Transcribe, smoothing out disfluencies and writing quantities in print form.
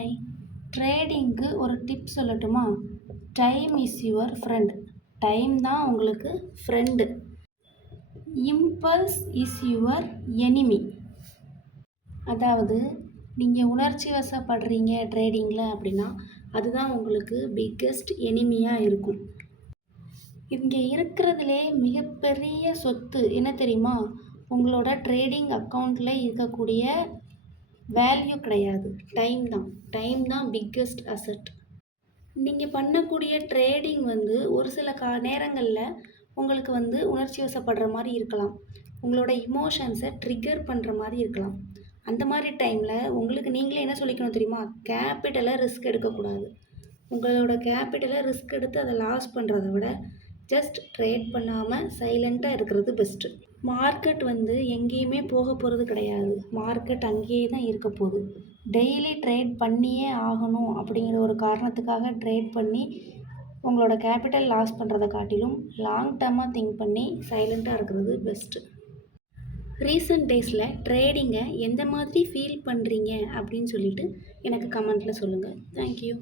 Hi, ட்ரேடிங்க்கு ஒரு tip சொல்லட்டுமா? Time is your friend. Time தான் உங்களுக்கு friend. Impulse is your enemy. அதாவது நீங்கள் உணர்ச்சி வசப்படுறீங்க ட்ரேடிங்கில் அப்படின்னா அதுதான் உங்களுக்கு பிக்கெஸ்ட் எனிமியாக இருக்கும். இங்கே இருக்கிறதுலே மிகப்பெரிய சொத்து என்ன தெரியுமா? உங்களோட ட்ரேடிங் அக்கௌண்ட்டில் இருக்கக்கூடிய வேல்யூ கிடையாது, டைம் தான். டைம் தான் பிக்கெஸ்ட் அசட். நீங்கள் பண்ணக்கூடிய ட்ரேடிங் ஒரு சில நேரங்களில் உங்களுக்கு உணர்ச்சி வசப்படுற மாதிரி இருக்கலாம். உங்களோட இமோஷன்ஸை ட்ரிகர் பண்ணுற மாதிரி இருக்கலாம். அந்த மாதிரி டைமில் உங்களுக்கு நீங்களே என்ன சொல்லிக்கணும் தெரியுமா? கேபிட்டலை ரிஸ்க் எடுக்கக்கூடாது. உங்களோட கேபிட்டலை ரிஸ்க் எடுத்து அதை லாஸ் பண்ணுறத விட ஜஸ்ட் ட்ரேட் பண்ணாமல் சைலண்ட்டாக இருக்கிறது பெஸ்ட்டு. மார்க்கெட் எங்கேயுமே போக போகிறது கிடையாது. மார்க்கெட் அங்கேயே தான் இருக்க போகுது. டெய்லி ட்ரேட் பண்ணியே ஆகணும் அப்படிங்கிற ஒரு காரணத்துக்காக ட்ரேட் பண்ணி உங்களோட கேபிட்டல் லாஸ் பண்ணுறதை காட்டிலும் லாங் டேர்மாக திங்க் பண்ணி சைலண்ட்டாக இருக்கிறது பெஸ்ட்டு. ரீசெண்ட் டேஸில் ட்ரேடிங்கை எந்த மாதிரி ஃபீல் பண்ணுறீங்க அப்படின்னு சொல்லிட்டு எனக்கு கமெண்ட்டில் சொல்லுங்கள். தேங்க்யூ.